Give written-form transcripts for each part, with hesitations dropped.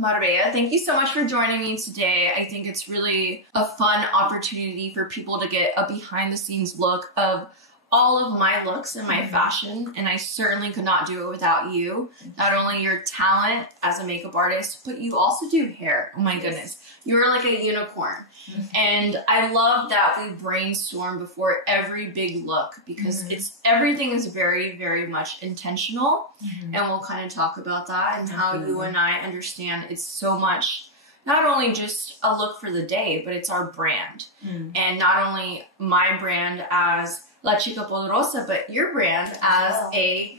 Marbella, thank you so much for joining me today. I think it's really a fun opportunity for people to get a behind the scenes look of all of my looks and my fashion, and I certainly could not do it without you. Not only your talent as a makeup artist, but you also do hair. Oh my goodness. You're like a unicorn. And I love that we brainstorm before every big look because everything is very, very much intentional. And we'll kind of talk about that and how you and I understand it's so much, not only just a look for the day, but it's our brand. And not only my brand as Lachica Poderosa, but your brand as a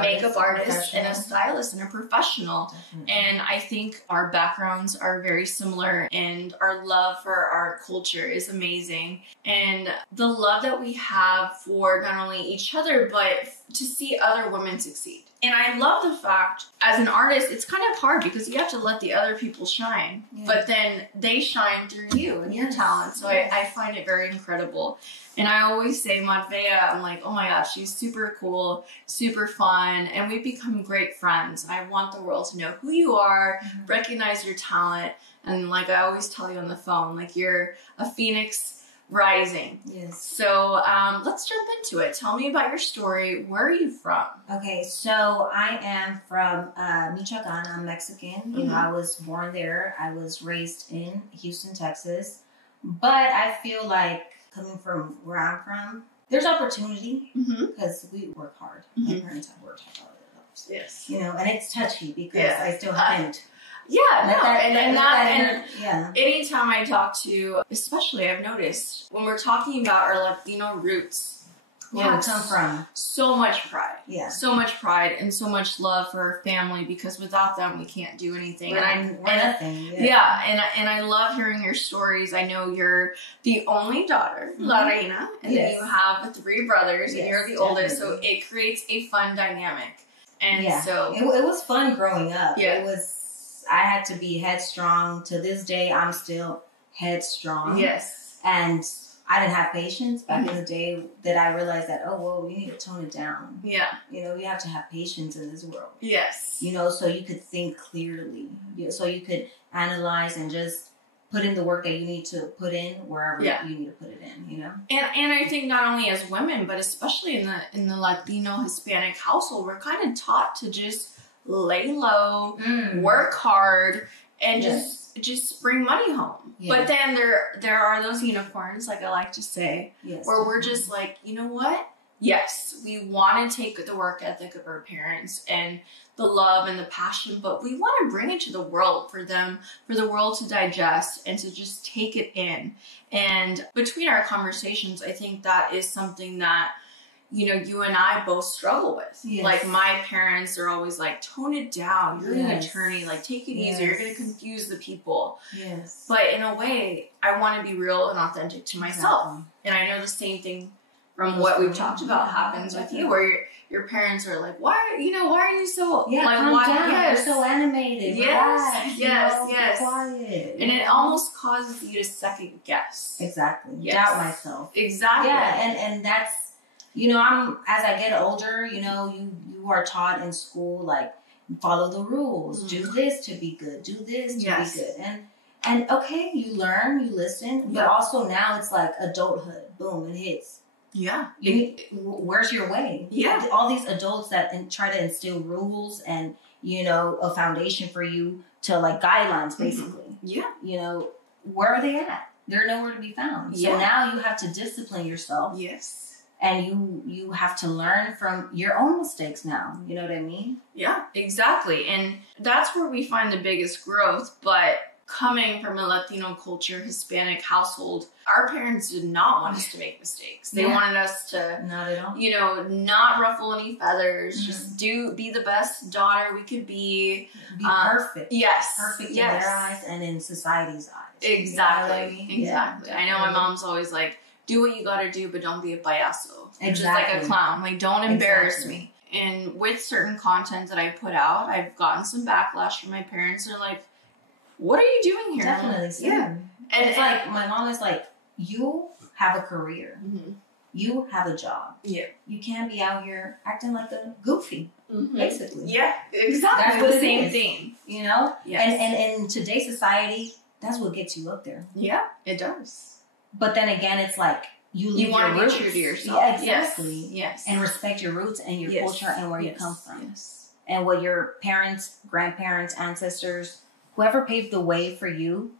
makeup artist and a stylist and a professional. And I think our backgrounds are very similar and our love for our culture is amazing. And the love that we have for not only each other, but to see other women succeed. And I love the fact, as an artist, it's kind of hard because you have to let the other people shine, but then they shine through you and your talent. So I find it very incredible. And I always say, Marbella, I'm like, oh my gosh, she's super cool, super fun, and we've become great friends. I want the world to know who you are, recognize your talent, and like I always tell you on the phone, like you're a phoenix rising. So let's jump into it. Tell me about your story. Where are you from? Okay, so I am from Michoacan. I'm Mexican. You know, I was born there. I was raised in Houston, Texas. But I feel like coming from where I'm from, there's opportunity because we work hard. My parents have worked hard. You know, and it's touchy because I still haven't. Anytime I talk to, especially I've noticed when we're talking about our Latino roots, where we come from, so much pride, so much pride and so much love for our family because without them we can't do anything. And I love hearing your stories. I know you're the only daughter, La Reina, and then you have 3 brothers, and you're the oldest, so it creates a fun dynamic. And so it was fun growing up. It was. I had to be headstrong. To this day, I'm still headstrong. And I didn't have patience back in the day that I realized that, oh, well, you need to tone it down. You know, you have to have patience in this world. You know, so you could think clearly. So you could analyze and just put in the work that you need to put in wherever you need to put it in, you know? And I think not only as women, but especially in the Latino Hispanic household, we're kind of taught to just lay low, work hard, and just bring money home. But then there are those unicorns, like I like to say, where we're just like, you know what? Yes, we want to take the work ethic of our parents and the love and the passion, but we want to bring it to the world for the world to digest and to just take it in. And between our conversations, I think that is something that, you know, you and I both struggle with. Like my parents are always like, tone it down. You're an attorney. Like, take it easy. You're going to confuse the people. But in a way, I want to be real and authentic to myself. And I know the same thing from what we've talked about happens with you, where your parents are like, why are you so like, calm down. You're so animated. Quiet. And it almost causes you to second guess. Doubt myself. And that's, you know, as I get older, you know, you are taught in school, like, follow the rules, do this to be good, do this to be good. And okay, you learn, you listen, but also now it's like adulthood. Boom, it hits. Where's your way? All these adults that try to instill rules and, you know, a foundation for you to, like, guidelines, basically. You know, where are they at? They're nowhere to be found. So now you have to discipline yourself. And you have to learn from your own mistakes now. You know what I mean? Yeah, exactly. And that's where we find the biggest growth. But coming from a Latino culture, Hispanic household, our parents did not want us to make mistakes. They wanted us to, not at all, you know, not ruffle any feathers, just be the best daughter we could be. Be perfect. Perfect in their eyes and in society's eyes. Exactly. You know what I mean? I know my mom's always like, do what you gotta do, but don't be a payaso. Just like a clown. Like, don't embarrass me. And with certain content that I put out, I've gotten some backlash from my parents. They're like, what are you doing here? Definitely. And it's like, my mom is like, you have a career. You have a job. You can't be out here acting like a goofy. basically. Yeah, exactly. That's what the it same is. thing. You know? Yes. And in today's society, that's what gets you up there. Yeah, it does. But then again, it's like you leave want your to roots. be true to yourself. Yeah, exactly. Yes. And respect your roots and your culture and where you come from. Yes. And what your parents, grandparents, ancestors, whoever paved the way for you,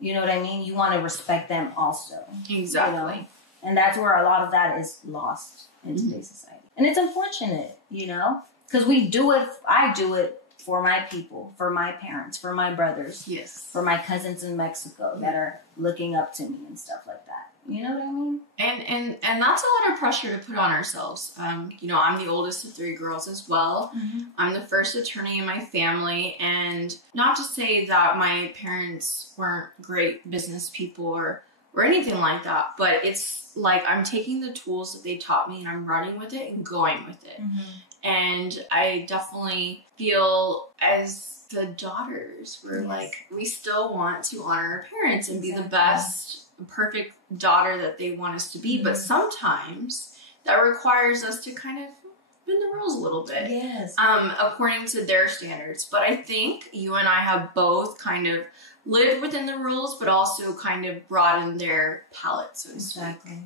you know what I mean? You want to respect them also. Exactly. You know? And that's where a lot of that is lost in today's society. And it's unfortunate, you know? Because I do it for my people, for my parents, for my brothers, yes, for my cousins in Mexico that are looking up to me and stuff like that. You know what I mean? And that's a lot of pressure to put on ourselves. You know, I'm the oldest of 3 girls as well. I'm the first attorney in my family, and not to say that my parents weren't great business people or anything like that, but it's like I'm taking the tools that they taught me and I'm running with it and going with it. And I definitely feel as the daughters, we're like, we still want to honor our parents and be the best, perfect daughter that they want us to be. But sometimes that requires us to kind of bend the rules a little bit. Yes. According to their standards. But I think you and I have both kind of lived within the rules, but also kind of broadened their palette, so to speak. Exactly.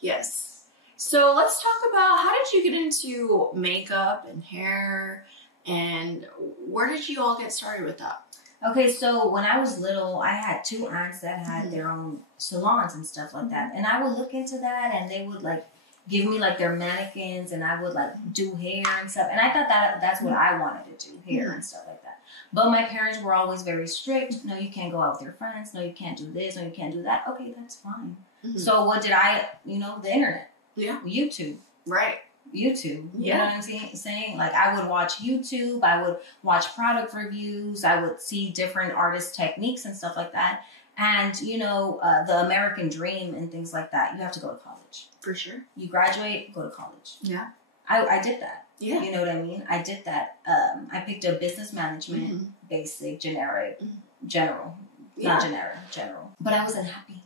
Yes. So let's talk about, how did you get into makeup and hair, and where did you all get started with that? Okay, so when I was little, I had 2 aunts that had their own salons and stuff like that. And I would look into that, and they would like give me like their mannequins, and I would like do hair and stuff. And I thought that that's what I wanted to do, hair and stuff like that. But my parents were always very strict. No, you can't go out with your friends. No, you can't do this. No, you can't do that. Okay, that's fine. So what did I, the internet. Yeah. YouTube. Right. YouTube. You know what I'm saying? Like, I would watch YouTube. I would watch product reviews. I would see different artist techniques and stuff like that. And, the American dream and things like that, you have to go to college. For sure. You graduate, go to college. Yeah. I did that. Yeah. You know what I mean? I did that. I picked up business management, basic, generic, general. Not generic, general. But I wasn't happy.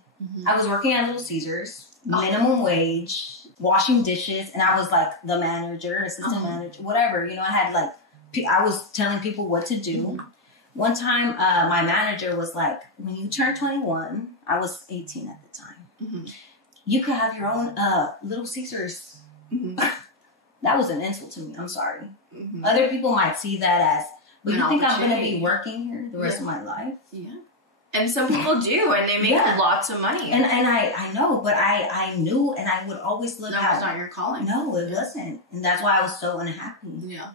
I was working at Little Caesars, minimum wage, washing dishes, and I was like the manager, assistant manager, whatever. I had like, I was telling people what to do. One time, my manager was like, when you turn 21, I was 18 at the time, you could have your own Little Caesars. That was an insult to me. I'm sorry. Other people might see that as, but you think I'm going to be working here the rest of my life? Yeah. And some people do, and they make lots of money. And I know, but I knew, and I would always look at... That was not your calling. No, it wasn't. And that's why I was so unhappy. Yeah.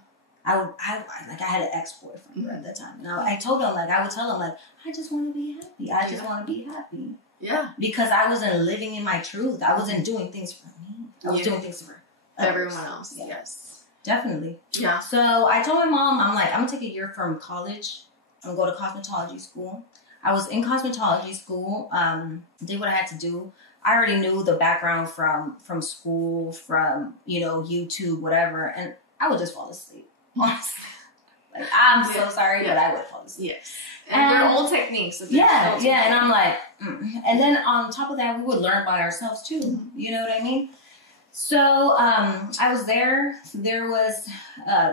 I had an ex-boyfriend at that time. And I told him, I would tell him, I just want to be happy. I just want to be happy. Yeah. Because I wasn't living in my truth. I wasn't doing things for me. I was doing things for everyone else. Yeah. Yes. Definitely. Yeah. So I told my mom, I'm going to take a year from college. I'm going to go to cosmetology school. I was in cosmetology school, did what I had to do. I already knew the background from school, from, YouTube, whatever. And I would just fall asleep, honestly. I'm so sorry, but I would fall asleep. Yes. And they're old techniques. Yeah. And I'm like, And then on top of that, we would learn by ourselves too. You know what I mean? So I was there. There was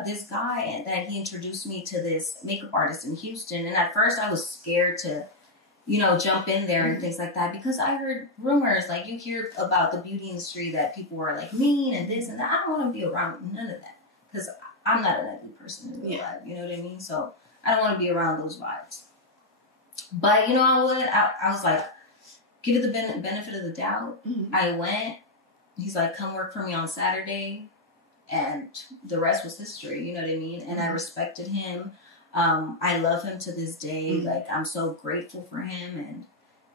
this guy that he introduced me to this makeup artist in Houston. And at first I was scared to, jump in there and things like that, because I heard rumors, like you hear about the beauty industry that people were like mean and this and that. I don't want to be around none of that, because I'm not an ugly person in real life. You know what I mean? So I don't want to be around those vibes. But I was like, give it the benefit of the doubt. I went. He's like, come work for me on Saturday. And the rest was history. You know what I mean? And I respected him. I love him to this day. Like, I'm so grateful for him. And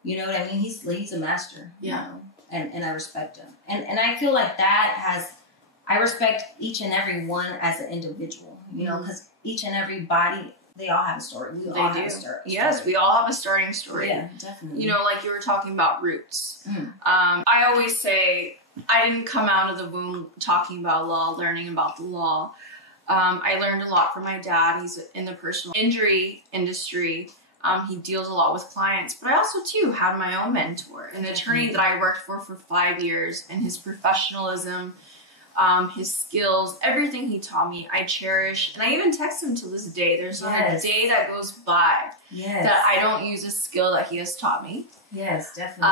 you know what I mean? He's a master. Yeah. And I respect him. And I feel like I respect each and every one as an individual. Because each and every body, they all have a story. We all have a story. Yes, we all have a starting story. Yeah, definitely. Like you were talking about roots. I always say, I didn't come out of the womb talking about law, learning about the law. I learned a lot from my dad. He's in the personal injury industry. He deals a lot with clients. But I also, too, had my own mentor, an attorney that I worked for 5 years, and his professionalism his skills, everything he taught me, I cherish. And I even text him to this day. There's not a day that goes by that I don't use a skill that he has taught me. Yes, definitely.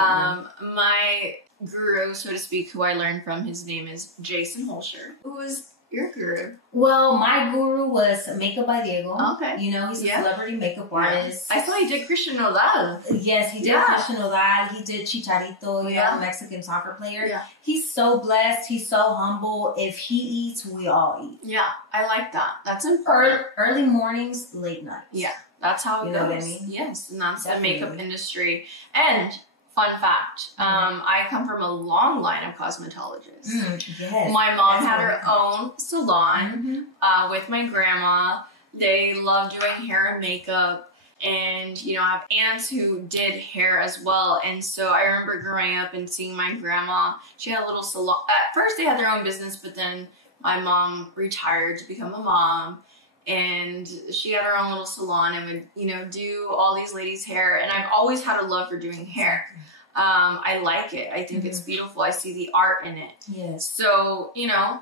My guru, so to speak, who I learned from, his name is Jason Holscher. Who was your guru? Well, my guru was Makeup by Diego. Okay. You know, he's a celebrity makeup artist. I saw he did Christian Nodal. Yes, he did Christian Nodal. He did Chicharito, you know, the Mexican soccer player. Yeah. He's so blessed. He's so humble. If he eats, we all eat. Yeah, I like that. That's important. Early mornings, late nights. Yeah, that's how it goes. Know what I mean? Yes, and that's the makeup industry. And fun fact, I come from a long line of cosmetologists. Yes, my mom had her own salon with my grandma. They love doing hair and makeup. And, you know, I have aunts who did hair as well. And so I remember growing up and seeing my grandma. She had a little salon. At first they had their own business, but then my mom retired to become a mom. And she had her own little salon and would, you know, do all these ladies' hair. And I've always had a love for doing hair. I like it. I think it's beautiful. I see the art in it. Yes. So, you know,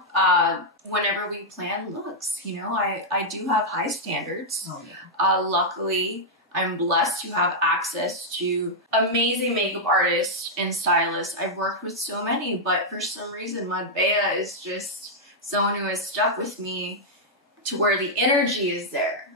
whenever we plan looks, you know, I do have high standards. Oh, yeah. Luckily, I'm blessed to have access to amazing makeup artists and stylists. I've worked with so many, but for some reason, Marbella is just someone who has stuck with me to where the energy is there.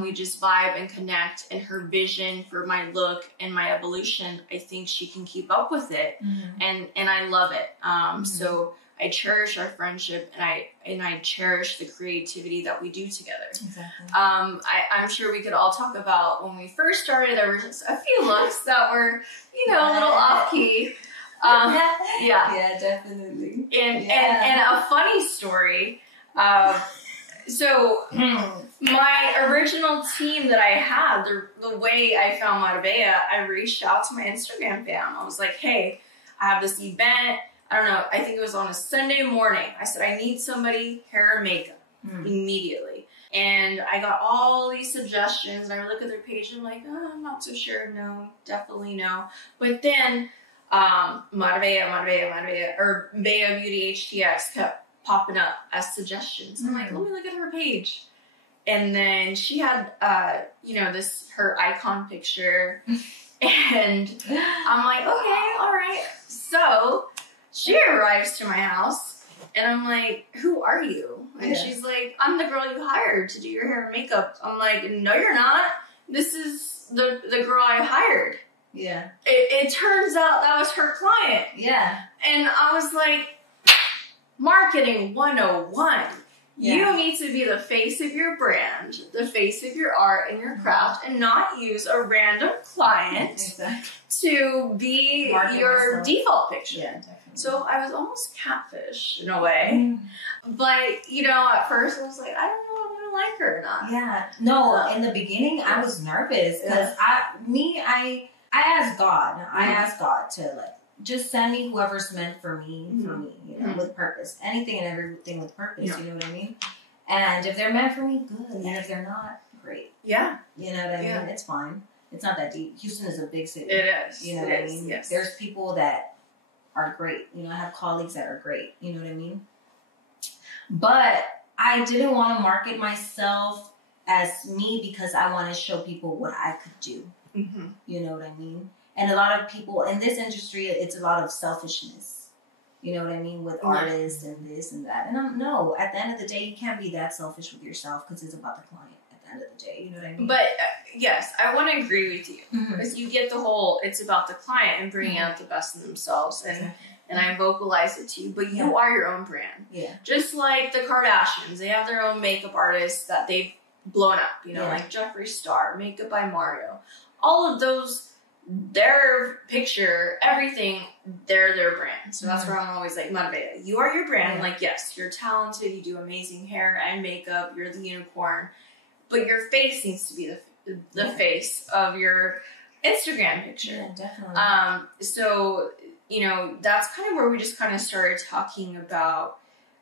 We just vibe and connect, and her vision for my look and my evolution, I think she can keep up with it, and I love it. So I cherish our friendship, and I cherish the creativity that we do together. Exactly. I'm sure we could all talk about when we first started. There were just a few looks that were, you know, a little off key. Yeah, definitely. And a funny story. So my original team that I had, the way I found Marbella, I reached out to my Instagram fam. I was like, hey, I have this event. I don't know. I think it was on a Sunday morning. I said, I need somebody, hair and makeup immediately. And I got all these suggestions, and I look at their page and I'm like, oh, I'm not so sure. No, definitely no. But then Marbella, or Bea Beauty HTX kept popping up as suggestions. I'm like, let me look at her page. And then she had, you know, her icon picture. And I'm like, okay, all right. So she arrives to my house, and I'm like, who are you? And she's like, I'm the girl you hired to do your hair and makeup. I'm like, no, you're not. This is the girl I hired. Yeah. It turns out that was her client. Yeah. And I was like, Marketing 101. Yeah. You need to be the face of your brand, the face of your art and your craft, and not use a random client to be your default picture. Yeah, definitely. So I was almost catfish in a way. But, you know, at first I was like, I don't know if I'm going to like her or not. Yeah. No, in the beginning I was nervous because I asked God. I asked God to, like, just send me whoever's meant for me, you know, with purpose. Anything and everything with purpose, you know what I mean? And if they're meant for me, good. And if they're not, great. Yeah. You know what I mean? It's fine. It's not that deep. Houston is a big city. It is. You know what I mean? Yes. There's people that are great. You know, I have colleagues that are great. You know what I mean? But I didn't want to market myself as me because I want to show people what I could do. You know what I mean? And a lot of people in this industry, it's a lot of selfishness. You know what I mean? With artists and this and that. And no, at the end of the day, you can't be that selfish with yourself because it's about the client at the end of the day. You know what I mean? But yes, I want to agree with you. Because you get the whole, it's about the client and bringing out the best in themselves. And I vocalize it to you. But you are your own brand. Yeah. Just like the Kardashians. They have their own makeup artists that they've blown up. You know, like Jeffree Star, Makeup by Mario. All of those, their picture, everything, they're their brand. So that's where I'm always like, Marbella, you are your brand. Like, yes, you're talented, you do amazing hair and makeup, you're the unicorn, but your face needs to be the face of your Instagram picture. Yeah, definitely. So, you know, that's kind of where we just kind of started talking about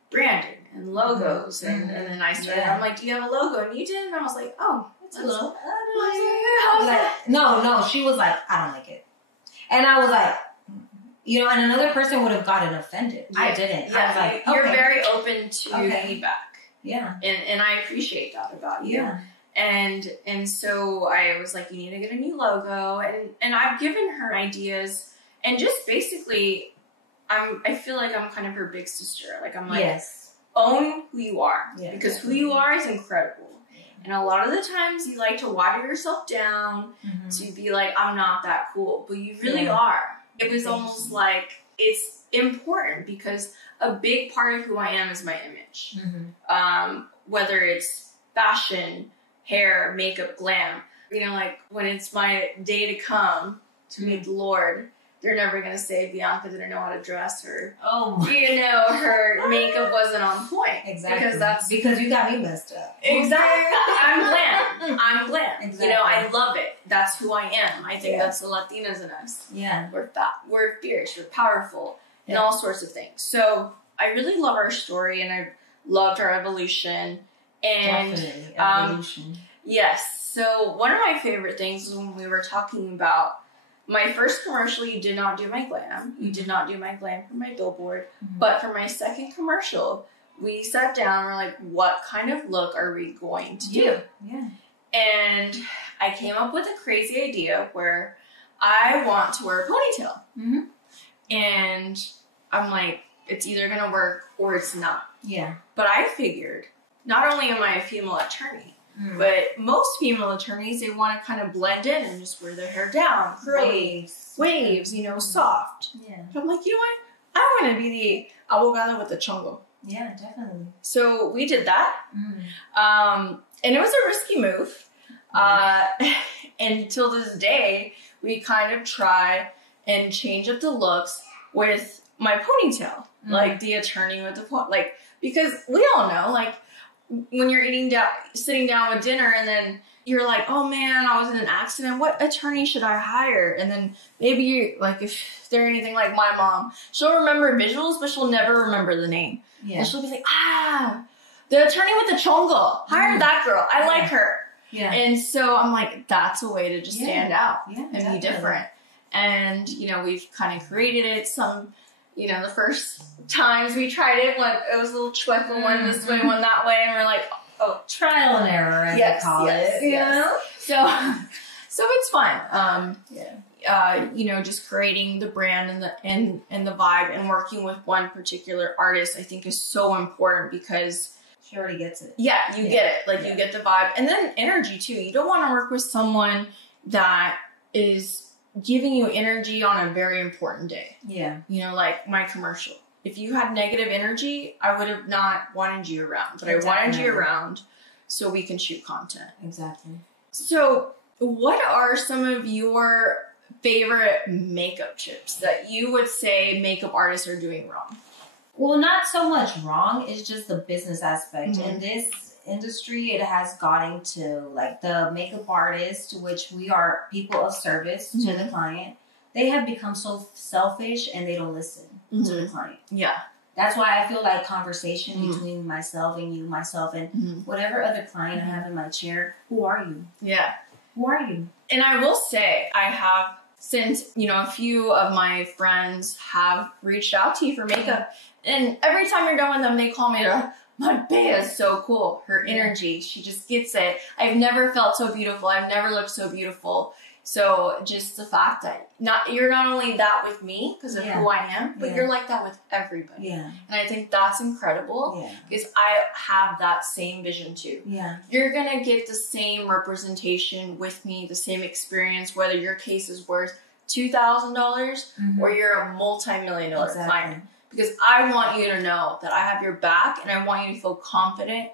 branding and logos. And then I started, I'm like, do you have a logo? And you did. And I was like, oh, it's a little. No, she was like, I don't like it. And I was like, You know, and another person would have gotten offended. Yeah. I didn't. Yeah, I was like, you're very open to feedback. Yeah. And I appreciate that about you. Yeah. And so I was like, you need to get a new logo. And I've given her ideas. And just basically, I feel like I'm kind of her big sister. Like, I'm like, own who you are. Yeah, because who you are is incredible. Yeah. And a lot of the times you like to water yourself down to be like, I'm not that cool. But you really are. It was almost like it's important because a big part of who I am is my image. Whether it's fashion, hair, makeup, glam. You know, like when it's my day to come to meet the Lord, they're never going to say Bianca didn't know how to dress or, you know, her makeup wasn't on point. Exactly. Because you got me messed up. Exactly. I'm glam. Exactly. You know, I love it. That's who I am. I think that's the Latinas in us. Yeah. We're fierce. We're powerful and all sorts of things. So I really love our story and I loved our evolution. And definitely. Evolution. Yes. So one of my favorite things is when we were talking about my first commercial, you did not do my glam. You did not do my glam for my billboard. But for my second commercial, we sat down and we're like, what kind of look are we going to do? Yeah. And I came up with a crazy idea where I want to wear a ponytail. And I'm like, it's either going to work or it's not. Yeah. But I figured, not only am I a female attorney, but most female attorneys, they want to kind of blend in and just wear their hair down, curly, waves, you know, soft. Yeah. But I'm like, you know what? I want to be the abogada with the chongo. Yeah, definitely. So we did that. And it was a risky move. And till this day, we kind of try and change up the looks with my ponytail. Like the attorney with the like, because we all know, like, when you're sitting down with dinner and then you're like, oh man, I was in an accident. What attorney should I hire? And then maybe you, like, if they're anything like my mom, she'll remember visuals, but she'll never remember the name. Yeah. And she'll be like, the attorney with the chongo. Hire that girl. I like her. Yeah. And so I'm like, that's a way to just stand out and be different. And, you know, we've kind of created it. Some, you know, the first times we tried it, it was a little chueco one this way, one that way, and we're like, oh, trial and error, as they call it. You know? So it's fun. You know, just creating the brand and the vibe and working with one particular artist, I think is so important because she already gets it. Yeah, you get it. Like you get the vibe, and then energy too. You don't want to work with someone that is giving you energy on a very important day. Yeah. You know, like my commercial. If you had negative energy, I would have not wanted you around. But I wanted you around so we can shoot content. Exactly. So what are some of your favorite makeup tips that you would say makeup artists are doing wrong? Well, not so much wrong. It's just the business aspect. In this industry, it has gotten to, like, the makeup artists, to which we are people of service to the client. They have become so selfish and they don't listen to the client. Yeah. That's why I feel like conversation between myself and you, myself and whatever other client I have in my chair. Who are you? Yeah. Who are you? And I will say, I have, since, you know, a few of my friends have reached out to you for makeup, and every time you're done with them, they call me, Marbella is so cool. Her energy, she just gets it. I've never felt so beautiful. I've never looked so beautiful. So just the fact that you're not only that with me because of who I am, but you're like that with everybody. Yeah. And I think that's incredible because I have that same vision too. Yeah. You're going to get the same representation with me, the same experience, whether your case is worth $2,000 or you're a multi-million-dollar client. Because I want you to know that I have your back and I want you to feel confident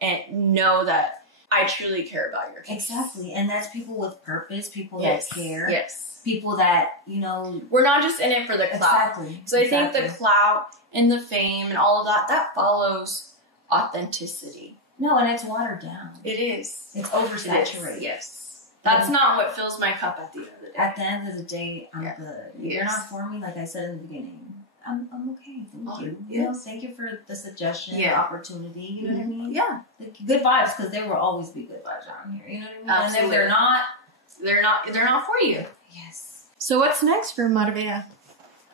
and know that I truly care about your case. Exactly. And that's people with purpose, people that care. Yes. People that, you know. We're not just in it for the clout. Exactly. So I think the clout and the fame and all of that follows authenticity. No, and it's watered down. It is. It's oversaturated. Yes. That's not what fills my cup at the end of the day. At the end of the day, I'm good. You're not for me, like I said in the beginning. I'm okay. Thank you. You know, thank you for the suggestion, the opportunity. You know what I mean? Yeah. Like, good vibes, because there will always be good vibes around here. You know what I mean? Absolutely. And if they're not for you. Yes. So what's next for Marbella?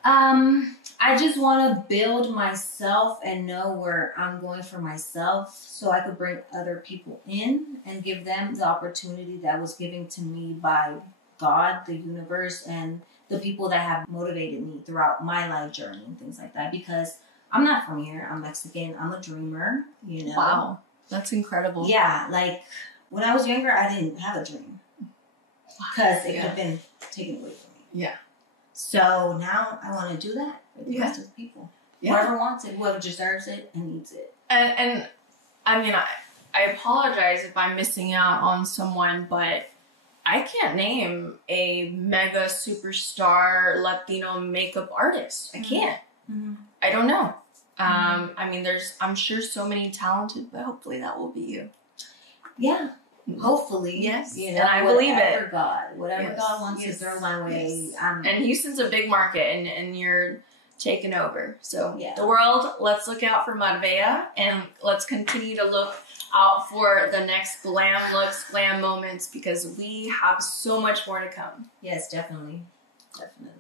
I just want to build myself and know where I'm going for myself so I could bring other people in and give them the opportunity that was given to me by God, the universe, and the people that have motivated me throughout my life journey and things like that. Because I'm not from here. I'm Mexican. I'm a dreamer, you know. Wow. That's incredible. Yeah. Like, when I was younger, I didn't have a dream. Because it could have been taken away from me. Yeah. So now I want to do that for the rest of the people. Whoever wants it, whoever deserves it and needs it. And I mean, I apologize if I'm missing out on someone, but I can't name a mega superstar Latino makeup artist. I can't. Mm-hmm. I don't know. I mean, I'm sure so many talented, but hopefully that will be you. Yeah. Hopefully. Yes. You know, and I believe it. Whatever God wants to throw my way. Yes. And Houston's a big market, and you're taking over. So the world, let's look out for Marbella, and let's continue to look out for the next glam looks, glam moments, because we have so much more to come. Yes, definitely. Definitely.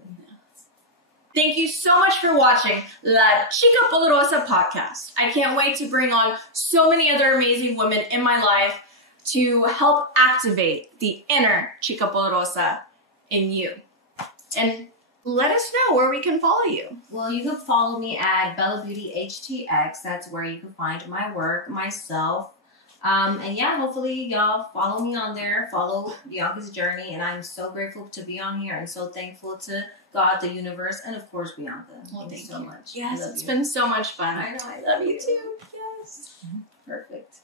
Thank you so much for watching La Chica Poderosa podcast. I can't wait to bring on so many other amazing women in my life to help activate the inner Chica Poderosa in you. And let us know where we can follow you. Well, you can follow me at Bella Beauty HTX. That's where you can find my work, myself. And yeah, hopefully y'all follow me on there, follow Bianca's journey. And I'm so grateful to be on here and so thankful to God, the universe, and of course, Bianca. Well, thank you so much. Yes, it's been so much fun. I know. I love you too. Yes. Perfect.